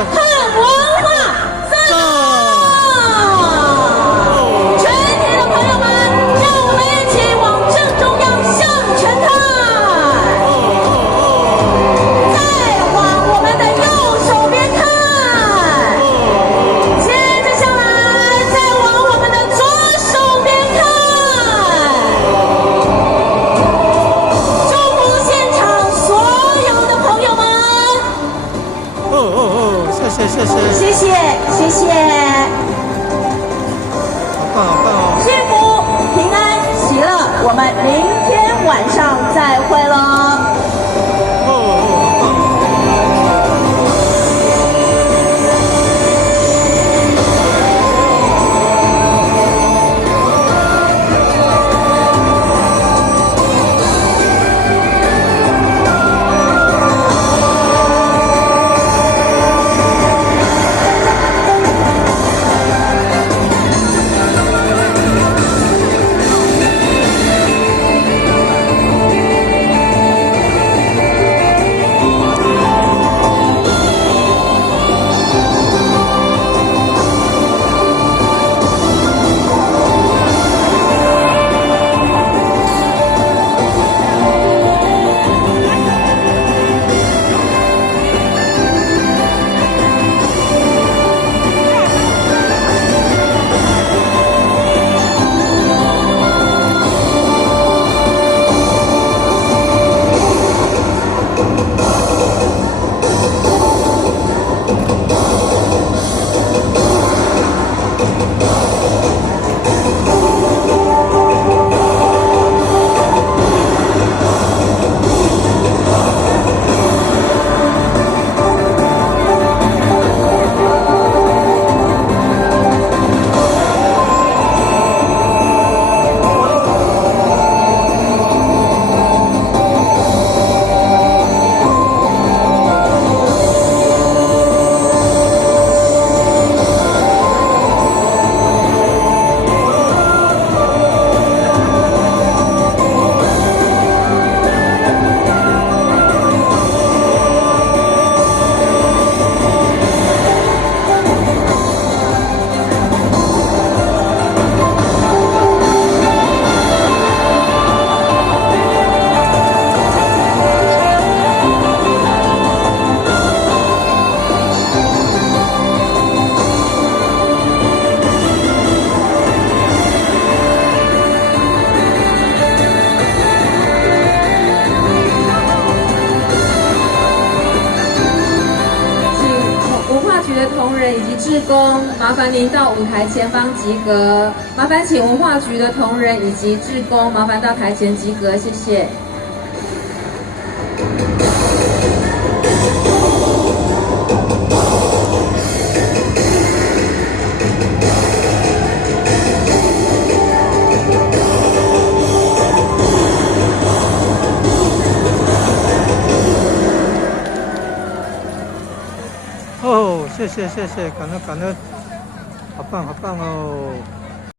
和文化赞！全体的朋友们，让我们一起往正中央向前看，再往我们的右手边看，接着下来再往我们的左手边看。祝福现场所有的朋友们。谢谢。谢谢。好棒哦！幸福、平安、喜乐，我们明天晚上再会了。好棒！同仁以及志工，麻烦您到舞台前方集合。麻烦请文化局的同仁以及志工，麻烦到台前集合，谢谢。谢谢，感恩，好棒哦！